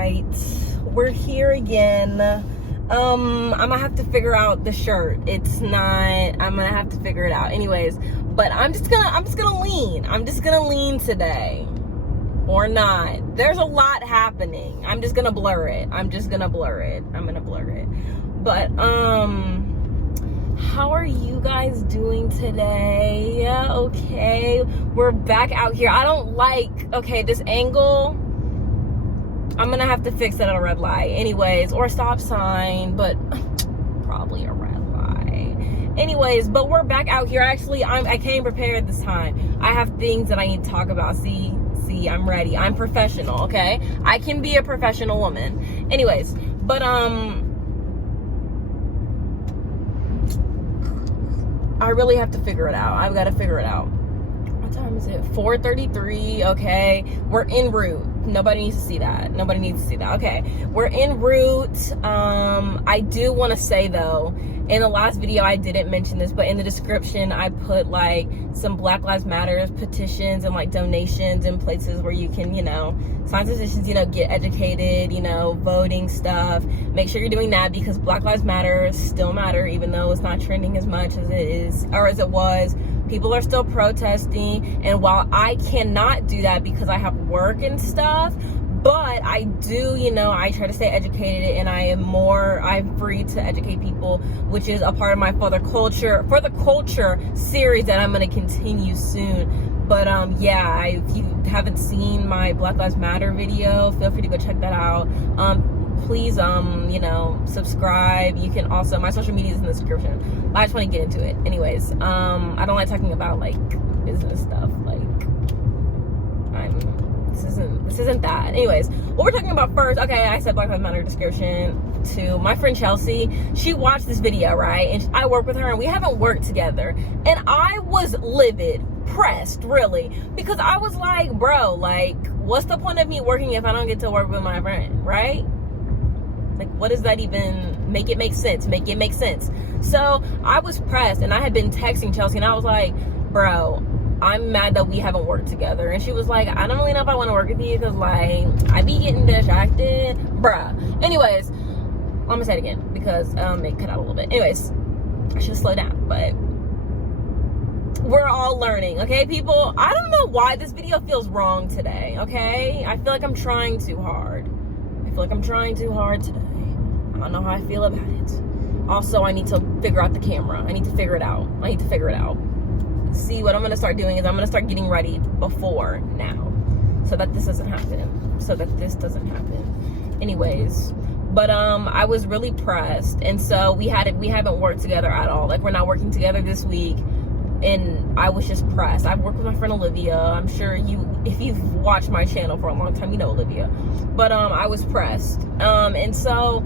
right, we're here again. I'm gonna have to figure out the shirt. I'm gonna have to figure it out. Anyways, but I'm just gonna lean. I'm just gonna lean today. Or not. There's a lot happening. I'm just gonna blur it. I'm gonna blur it. But how are you guys doing today? Yeah, okay. We're back out here. I don't like, okay, this angle. I'm gonna have to fix it at a red light. Anyways, or a stop sign, but probably a red light. Anyways, but we're back out here. Actually, I came prepared this time. I have things that I need to talk about. See, I'm ready. I'm professional, okay? I can be a professional woman. Anyways, but I really have to figure it out. I've got to figure it out. What time is it? 4:33. Okay, we're en route. Nobody needs to see that. Okay, we're en route. I do want to say though, in the last video I didn't mention this, but in the description I put like some Black Lives Matter petitions and like donations in places where you can, sign petitions, get educated, voting stuff. Make sure you're doing that because Black Lives Matter still matter, even though it's not trending as much as it is, or as it was. People are still protesting, and while I cannot do that because I have work and stuff, but I do, I try to stay educated, and I'm free to educate people, which is a part of my for the culture series that I'm going to continue soon. But yeah, if you haven't seen my Black Lives Matter video, feel free to go check that out. Please, subscribe. You can also, my social media is in the description. I just want to get into it. Anyways, I don't like talking about like business stuff. This isn't that. Anyways, what we're talking about first, okay, I said Black Lives Matter description to my friend Chelsea. She watched this video, right? And I work with her and we haven't worked together. And I was livid, pressed, really, because I was like, bro, like, what's the point of me working if I don't get to work with my friend, right? Like, what does that even make it make sense? So I was pressed, and I had been texting Chelsea, and I was like, bro, I'm mad that we haven't worked together. And she was like, I don't really know if I want to work with you because, like, I be getting distracted. Bruh. Anyways, I'm going to say it again because it cut out a little bit. Anyways, I should slow down, but we're all learning, okay, people? I don't know why this video feels wrong today, okay? I feel like I'm trying too hard. Today. I don't know how I feel about it. Also, I need to figure out the camera. I need to figure it out. See, what I'm going to start doing is I'm going to start getting ready before now so that this doesn't happen. Anyways, but I was really pressed, and so we haven't worked together at all. Like, we're not working together this week, and I was just pressed. I've worked with my friend Olivia. I'm sure if you've watched my channel for a long time, you know Olivia. But I was pressed. And so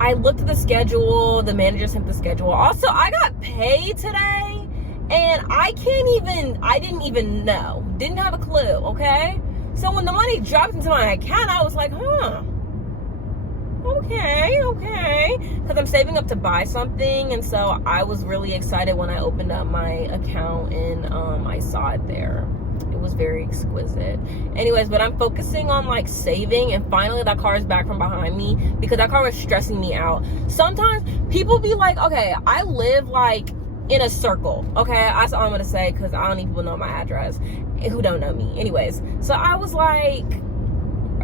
I looked at the schedule. The manager sent the schedule. Also, I got paid today, and I didn't even know. Didn't have a clue, okay? So when the money dropped into my account, I was like, okay, because I'm saving up to buy something, and so I was really excited when I opened up my account and I saw it there. It was very exquisite. Anyways, but I'm focusing on like saving, and finally that car is back from behind me because that car was stressing me out. Sometimes people be like, okay, I live like in a circle, okay? That's all I'm gonna say because I don't need people to know my address who don't know me. Anyways, so I was like,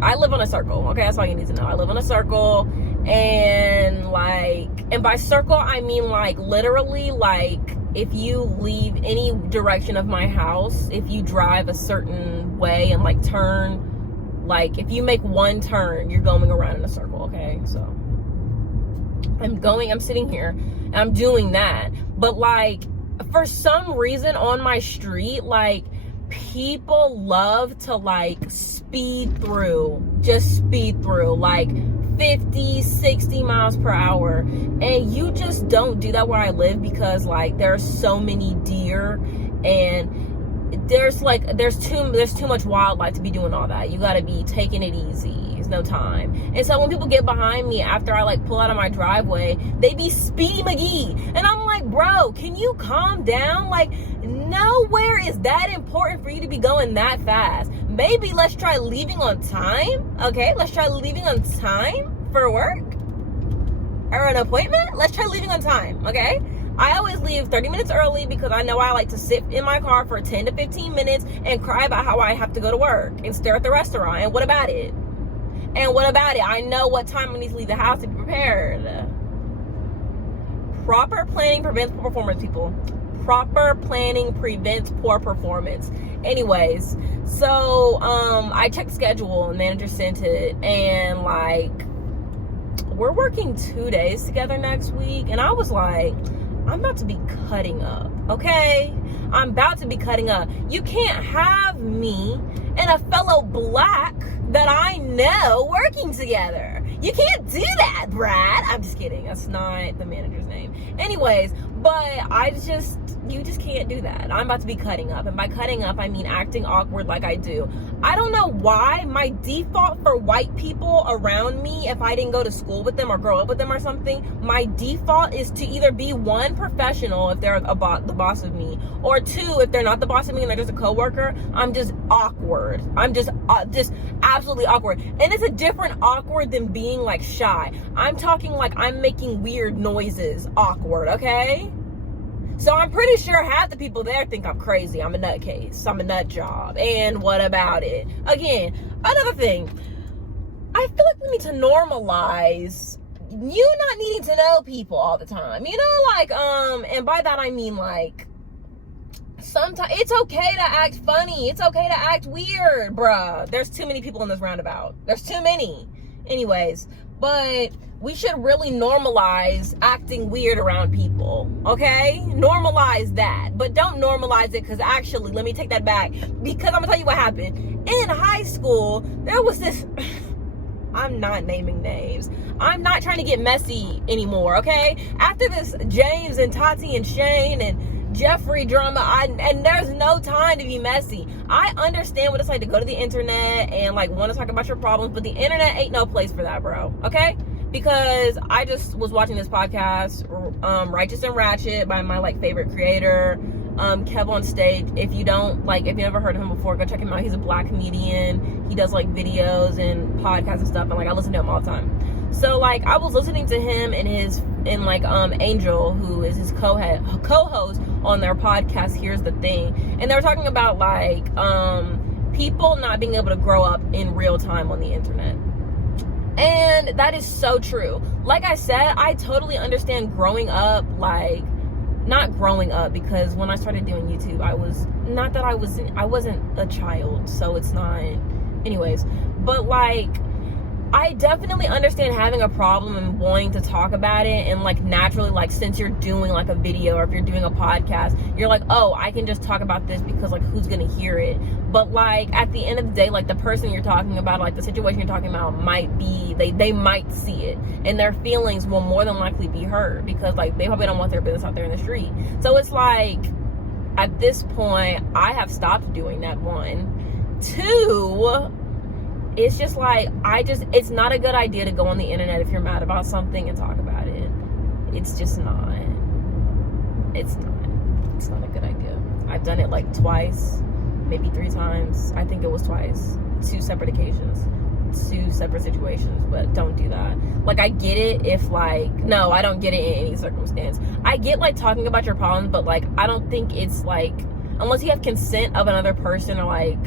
I live on a circle, okay? That's all you need to know. I live on a circle, and by circle, I mean like literally, like if you leave any direction of my house, if you drive a certain way and like turn, like if you make one turn, you're going around in a circle, okay? So I'm sitting here and I'm doing that, but like for some reason on my street, like people love to like speed through like 50, 60 miles per hour, and you just don't do that where I live because like there are so many deer, and there's too much wildlife to be doing all that. You gotta be taking it easy. It's no time. And so when people get behind me after I like pull out of my driveway, they be Speedy McGee. And I'm like, bro, can you calm down? Like, nowhere is that important for you to be going that fast. Maybe let's try leaving on time. Okay, let's try leaving on time for work or an appointment. Let's try leaving on time. Okay, I always leave 30 minutes early because I know I like to sit in my car for 10 to 15 minutes and cry about how I have to go to work and stare at the restaurant. And what about it? And what about it? I know what time I need to leave the house to be prepared. Proper planning prevents poor performance, people. Proper planning prevents poor performance. Anyways, so I checked the schedule and manager sent it, and like we're working 2 days together next week, and I was like, I'm about to be cutting up, okay? I'm about to be cutting up. You can't have me and a fellow black that I know working together. You can't do that, Brad. I'm just kidding. That's not the manager's name. Anyways, but you just can't do that. I'm about to be cutting up. And by cutting up, I mean acting awkward like I do. I don't know why my default for white people around me, if I didn't go to school with them or grow up with them or something, my default is to either be one, professional if they're the boss of me, or two, if they're not the boss of me and they're just a coworker, I'm just awkward. I'm just absolutely awkward. And it's a different awkward than being like shy. I'm talking like I'm making weird noises awkward, okay? So I'm pretty sure half the people there think I'm crazy. I'm a nutcase. I'm a nut job. And what about it? Again, another thing. I feel like we need to normalize you not needing to know people all the time. You know, like, and by that I mean like, sometimes it's okay to act funny. It's okay to act weird, bruh. There's too many people in this roundabout. There's too many. Anyways, but we should really normalize acting weird around people, okay? Normalize that, but don't normalize it, because actually, let me take that back, because I'm gonna tell you what happened. In high school, there was this, I'm not naming names. I'm not trying to get messy anymore, okay? After this James and Tati and Shane and Jeffrey drama, and there's no time to be messy. I understand what it's like to go to the internet and like want to talk about your problems, but the internet ain't no place for that, bro, okay? Because I just was watching this podcast, Righteous and Ratchet, by my like favorite creator, Kev on Stage. If you never heard of him before, go check him out. He's a black comedian. He does like videos and podcasts and stuff, and like I listen to him all the time. So like I was listening to him and Angel, who is his co-host on their podcast, Here's the Thing, and they were talking about like people not being able to grow up in real time on the internet. And that is so true. Like I said, I totally understand growing up, like, not growing up, because when I started doing YouTube, I wasn't a child, so it's not, anyways, but like, I definitely understand having a problem and wanting to talk about it, and like naturally, like since you're doing like a video or if you're doing a podcast, you're like, oh, I can just talk about this because like who's gonna hear it? But like at the end of the day, like the person you're talking about, like the situation you're talking about might be, they might see it, and their feelings will more than likely be hurt because like they probably don't want their business out there in the street. So it's like at this point, I have stopped doing that. One, two, it's just like, it's not a good idea to go on the internet if you're mad about something and talk about it. It's just not. It's not a good idea. I've done it like twice, maybe 3 times. I think it was twice. 2 separate occasions. 2 separate situations, but don't do that. Like, I get it if like, no, I don't get it in any circumstance. I get like talking about your problems, but like, I don't think it's like, unless you have consent of another person or like,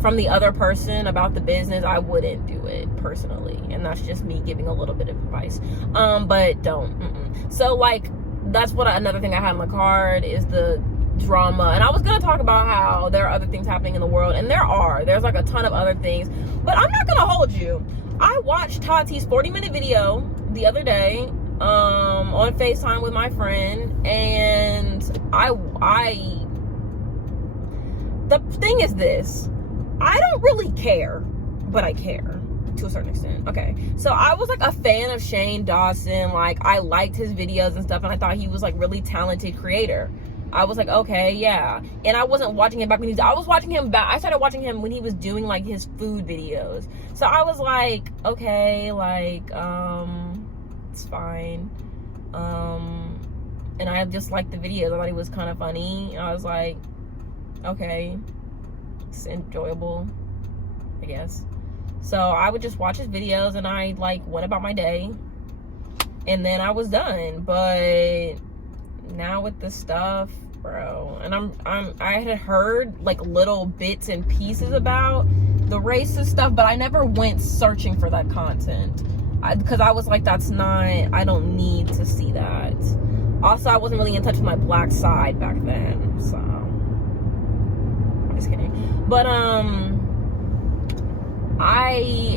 from the other person about the business, I wouldn't do it personally, and that's just me giving a little bit of advice. But don't. So like, that's what another thing I had on the card is the drama, and I was gonna talk about how there are other things happening in the world, and there's like a ton of other things, but I'm not gonna hold you. I watched Tati's 40-minute video the other day on FaceTime with my friend, and the thing is this. I don't really care, but I care to a certain extent. Okay, so I was like a fan of Shane Dawson. Like, I liked his videos and stuff, and I thought he was like really talented creator. I was like, okay, yeah. And I wasn't watching him back when he was, I was watching him back, I started watching him when he was doing like his food videos. So I was like, okay, like, it's fine. And I just liked the videos. I thought he was kind of funny. I was like, okay, it's enjoyable, I guess. So I would just watch his videos and I like went about my day. And then I was done. But now with this stuff, bro, and I had heard like little bits and pieces about the racist stuff, but I never went searching for that content because I was like, that's not, I don't need to see that. Also, I wasn't really in touch with my black side back then, so I'm just kidding. But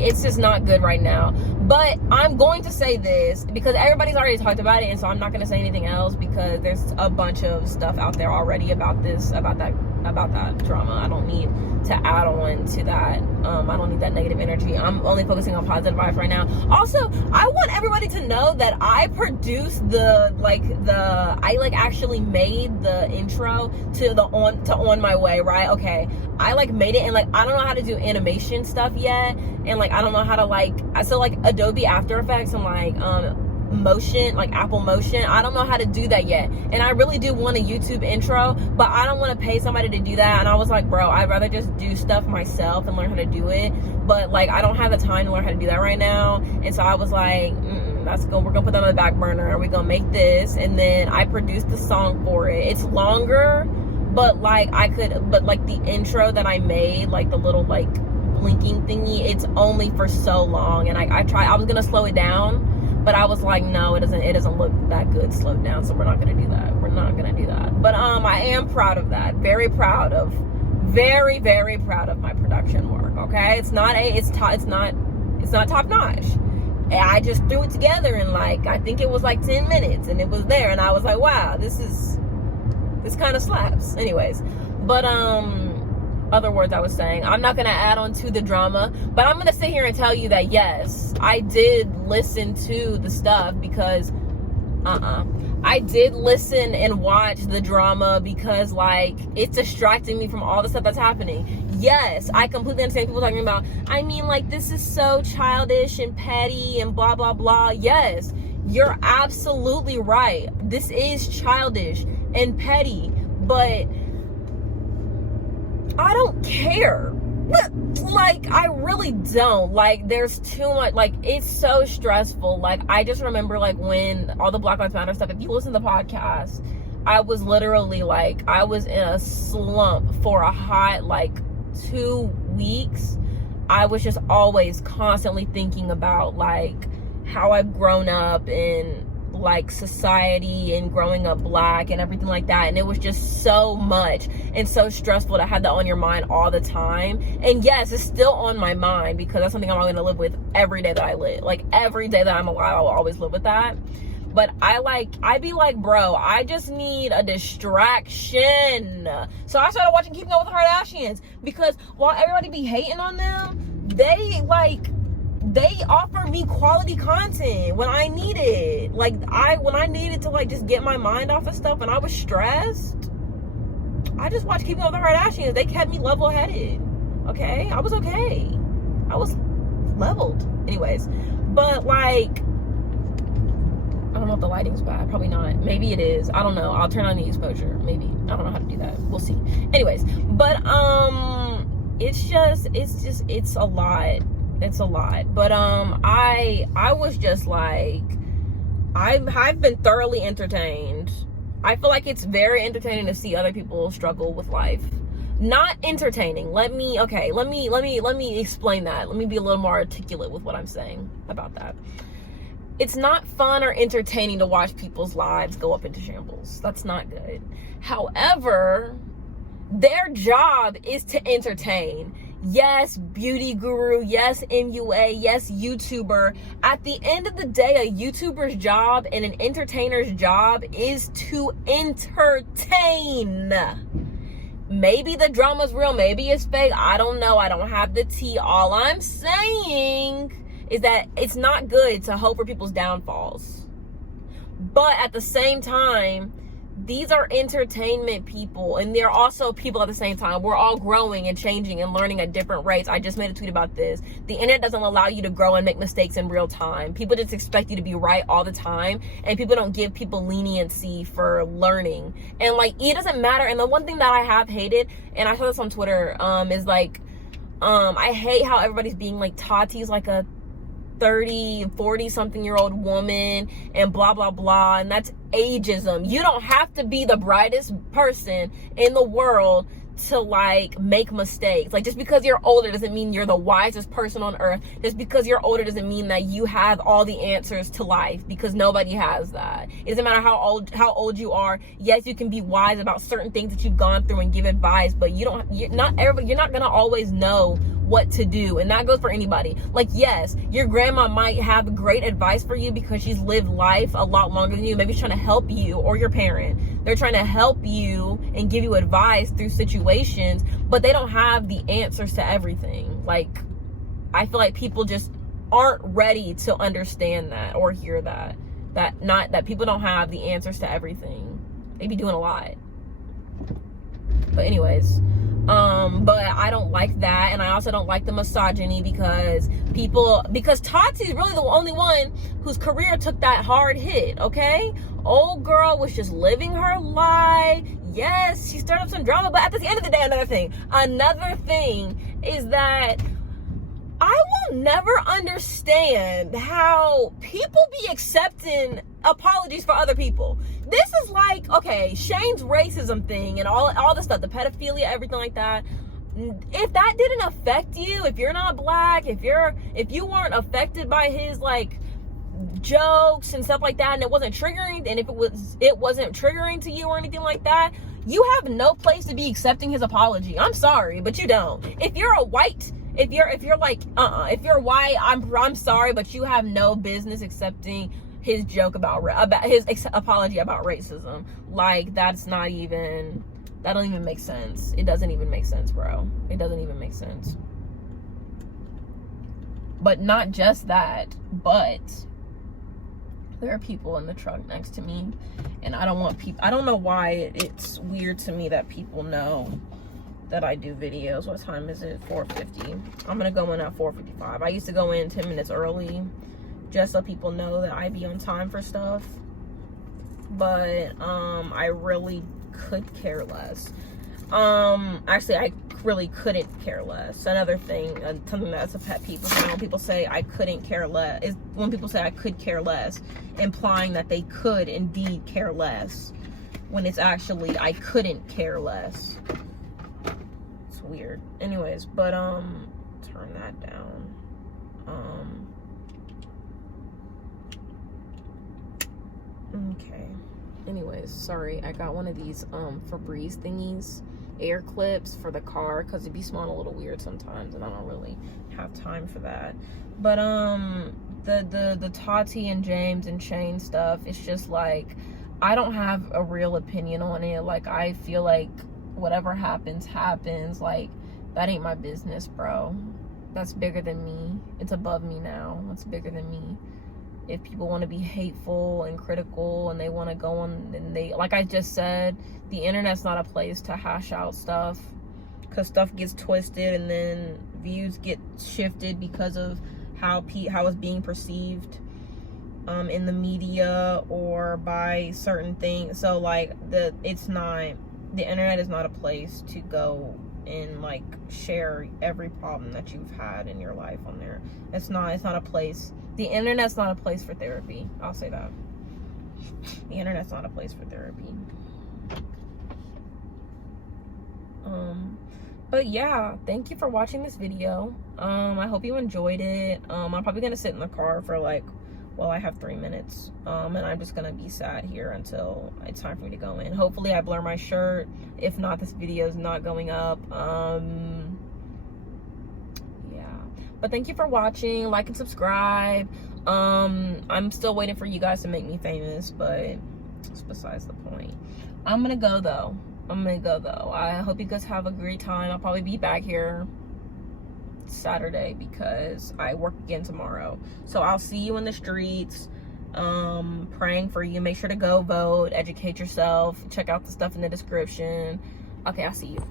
it's just not good right now. But I'm going to say this because everybody's already talked about it, and so I'm not going to say anything else because there's a bunch of stuff out there already about that drama. I don't need to add on to that. I don't need that negative energy. I'm only focusing on positive vibes right now. Also, I want everybody to know that I produced I actually made the intro to On My Way, right? Okay. I like made it, and like I don't know how to do animation stuff yet, and like I don't know how to like Adobe After Effects and like Motion, like Apple Motion, I don't know how to do that yet, and I really do want a YouTube intro, but I don't want to pay somebody to do that. And I was like, bro, I'd rather just do stuff myself and learn how to do it, but like I don't have the time to learn how to do that right now. And so I was like, we're gonna put that on the back burner, we're gonna make this. And then I produced the song for it. It's longer, but like the intro that I made, like the little like blinking thingy, it's only for so long. And I was gonna slow it down, but I was like, no, it doesn't look that good slowed down, so we're not gonna do that. We're not gonna do that. But I am proud of that. Very, very proud of my production work. Okay, it's not top notch. And I just threw it together in like, I think it was like 10 minutes, and it was there, and I was like, wow, this kind of slaps. Anyways, but other words I was saying, I'm not going to add on to the drama, but I'm going to sit here and tell you that yes, I did listen to the stuff because I did listen and watch the drama because like it's distracting me from all the stuff that's happening. Yes, I completely understand people talking about, I mean, like, this is so childish and petty and blah blah blah. Yes, you're absolutely right. This is childish and petty, but I don't care. Like, I really don't. Like, there's too much. Like, it's so stressful. Like, I just remember, like, when all the Black Lives Matter stuff, if you listen to the podcast, I was literally, like, I was in a slump for a hot, like, 2 weeks. I was just always constantly thinking about, like, how I've grown up in like society and growing up Black and everything like that, and it was just so much and so stressful to have that on your mind all the time. And yes, it's still on my mind because that's something I'm going to live with every day that I live. Like, every day that I'm alive, I will always live with that. But I'd be like, bro, I just need a distraction. So I started watching Keeping Up with the Kardashians because while everybody be hating on them, they offer me quality content when I need it. Like, when I needed to like just get my mind off of stuff and I was stressed, I just watched Keeping Up with the Kardashians. They kept me level-headed. Okay? I was okay. I was leveled. Anyways, but like, I don't know if the lighting's bad. Probably not. Maybe it is. I don't know. I'll turn on the exposure. Maybe. I don't know how to do that. We'll see. Anyways, but it's a lot. It's a lot. But I was just like, I've been thoroughly entertained. I feel like it's very entertaining to see other people struggle with life. Not entertaining. Let me explain that. Let me be a little more articulate with what I'm saying about that. It's not fun or entertaining to watch people's lives go up into shambles. That's not good. However, their job is to entertain. Yes, beauty guru. Yes, MUA. Yes, YouTuber. At the end of the day, a YouTuber's job and an entertainer's job is to entertain. Maybe the drama's real. Maybe it's fake. I don't know. I don't have the tea. All I'm saying is that it's not good to hope for people's downfalls. But at the same time, these are entertainment people, and they're also people at the same time. We're all growing and changing and learning at different rates. I just made a tweet about this. The internet doesn't allow you to grow and make mistakes in real time. People just expect you to be right all the time, and people don't give people leniency for learning. And like, it doesn't matter. And the one thing that I have hated, and I saw this on Twitter, is like, I hate how everybody's being like, Tati's like a 30, 40 something year old woman and blah blah blah, and that's ageism. You don't have to be the brightest person in the world to like make mistakes. Like, just because you're older doesn't mean you're the wisest person on earth. Just because you're older doesn't mean that you have all the answers to life, because nobody has that. It doesn't matter how old you are. Yes, you can be wise about certain things that you've gone through and give advice, but you're not gonna always know what to do. And that goes for anybody. Like, yes, your grandma might have great advice for you because she's lived life a lot longer than you. Maybe she's trying to help you, or your parent. They're trying to help you and give you advice through situations, but they don't have the answers to everything. Like, I feel like people just aren't ready to understand that or hear that people don't have the answers to everything. They be doing a lot. But anyways, but I don't like that, and I also don't like the misogyny, because Tati's really the only one whose career took that hard hit, okay? Old girl was just living her life. Yes, she stirred up some drama, but at the end of the day, another thing is that I will never understand how people be accepting apologies for other people. This is like, okay, Shane's racism thing and all the stuff, the pedophilia, everything like that. If that didn't affect you, if you're not black, if you weren't affected by his like jokes and stuff like that, and it wasn't triggering, and if it wasn't triggering to you or anything like that, you have no place to be accepting his apology. I'm sorry, but you don't. If you're white, I'm sorry, but you have no business accepting his joke about his apology about racism. Like, that don't even make sense. It doesn't even make sense, bro. It doesn't even make sense. But not just that, but there are people in the truck next to me, and I don't know why it's weird to me that people know that I do videos. What time is it? 4:50. I'm gonna go in at 4:55. I used to go in 10 minutes early just so people know that I be on time for stuff, but I really could care less. Actually, I really couldn't care less. Another thing, something that's a pet peeve of mine, when people say I couldn't care less, is when people say I could care less, implying that they could indeed care less, when it's actually I couldn't care less. It's weird. Anyways, but turn that down. Okay. Anyways, sorry, I got one of these Febreze thingies, air clips for the car, because it be smelling a little weird sometimes, and I don't really have time for that. But the Tati and James and Shane stuff, it's just like, I don't have a real opinion on it. Like, I feel like whatever happens, like, that ain't my business, bro. That's bigger than me. It's above me now. That's bigger than me. If people want to be hateful and critical, and they want to go on, and they, like I just said, the internet's not a place to hash out stuff, because stuff gets twisted, and then views get shifted because of how it's being perceived in the media or by certain things. So like, the internet is not a place to go and like share every problem that you've had in your life on there. It's not a place. The internet's not a place for therapy. I'll say that. The internet's not a place for therapy. But yeah, thank you for watching this video. I hope you enjoyed it. I'm probably gonna sit in the car for like, well, I have 3 minutes, and I'm just gonna be sat here until it's time for me to go in. Hopefully I blur my shirt. If not, this video is not going up. Yeah, but thank you for watching. Like and subscribe. I'm still waiting for you guys to make me famous, but it's besides the point. I'm gonna go though. I hope you guys have a great time. I'll probably be back here Saturday because I work again tomorrow. So I'll see you in the streets. Praying for you. Make sure to go vote, educate yourself, check out the stuff in the description. Okay, I'll see you.